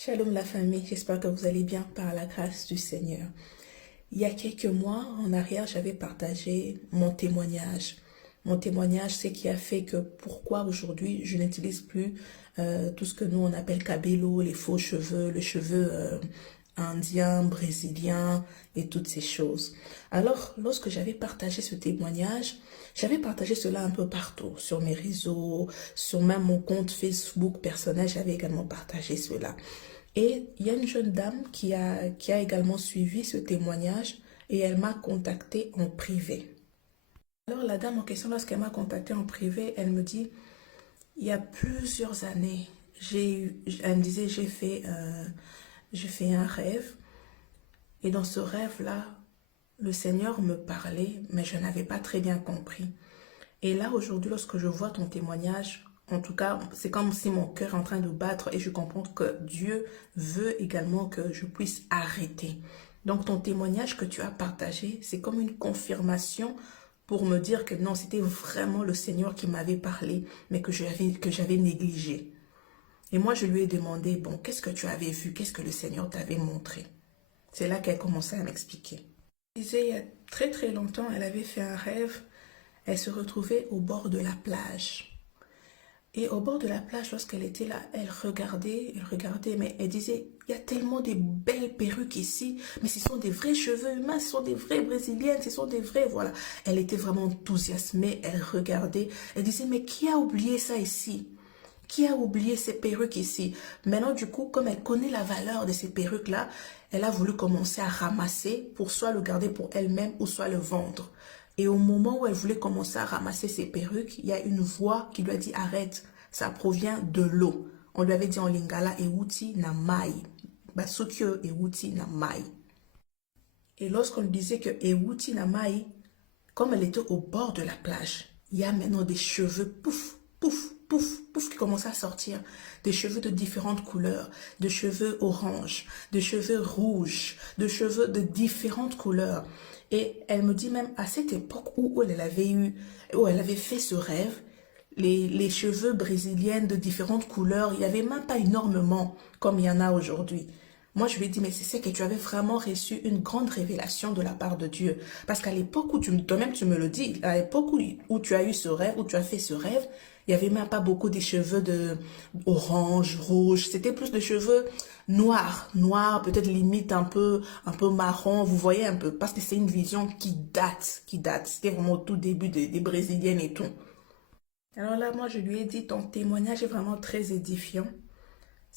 Shalom la famille, j'espère que vous allez bien par la grâce du Seigneur. Il y a quelques mois en arrière, j'avais partagé mon témoignage. Mon témoignage, c'est qui a fait que pourquoi aujourd'hui je n'utilise plus tout ce que nous on appelle cabello, les faux cheveux, le cheveu indien, brésilien et toutes ces choses. Alors, lorsque j'avais partagé ce témoignage, j'avais partagé cela un peu partout, sur mes réseaux, sur même mon compte Facebook personnel, j'avais également partagé cela. Et il y a une jeune dame qui a également suivi ce témoignage et elle m'a contacté en privé. Alors la dame en question, lorsqu'elle m'a contacté en privé, elle me dit, il y a plusieurs années, elle me disait, j'ai fait un rêve et dans ce rêve-là, le Seigneur me parlait, mais je n'avais pas très bien compris. Et là, aujourd'hui, lorsque je vois ton témoignage, en tout cas, c'est comme si mon cœur est en train de battre et je comprends que Dieu veut également que je puisse arrêter. Donc, ton témoignage que tu as partagé, c'est comme une confirmation pour me dire que non, c'était vraiment le Seigneur qui m'avait parlé, mais que j'avais négligé. Et moi, je lui ai demandé, bon, qu'est-ce que tu avais vu? Qu'est-ce que le Seigneur t'avait montré? C'est là qu'elle commençait à m'expliquer. Elle disait, il y a très très longtemps, elle avait fait un rêve. Elle se retrouvait au bord de la plage. Et au bord de la plage, lorsqu'elle était là, elle regardait, mais elle disait, il y a tellement de belles perruques ici, mais ce sont des vrais cheveux humains, ce sont des vraies brésiliennes, ce sont des vrais, voilà. Elle était vraiment enthousiasmée, elle regardait, elle disait, mais qui a oublié ça ici? Qui a oublié ces perruques ici? Maintenant, du coup, comme elle connaît la valeur de ces perruques-là, elle a voulu commencer à ramasser pour soit le garder pour elle-même ou soit le vendre. Et au moment où elle voulait commencer à ramasser ses perruques, il y a une voix qui lui a dit arrête, ça provient de l'eau. On lui avait dit en lingala ewuti na mai. Basukyo ewuti na mai. Et lorsqu'on lui disait que ewuti na mai, comme elle était au bord de la plage, il y a maintenant des cheveux pouf, pouf, pouf, pouf qui commençaient à sortir. Des cheveux de différentes couleurs, de cheveux orange, de cheveux rouges, de cheveux de différentes couleurs. Et elle me dit même à cette époque où elle avait fait ce rêve, les cheveux brésiliennes de différentes couleurs, il n'y avait même pas énormément comme il y en a aujourd'hui. Moi, je lui ai dit, mais c'est que tu avais vraiment reçu une grande révélation de la part de Dieu. Parce qu'à l'époque où toi-même tu me le dis, à l'époque où tu as eu ce rêve, où tu as fait ce rêve, il n'y avait même pas beaucoup des cheveux de orange, rouge. C'était plus de cheveux noirs, peut-être limite un peu marron. Vous voyez un peu, parce que c'est une vision qui date. C'était vraiment au tout début des Brésiliennes et tout. Alors là, moi, je lui ai dit, ton témoignage est vraiment très édifiant.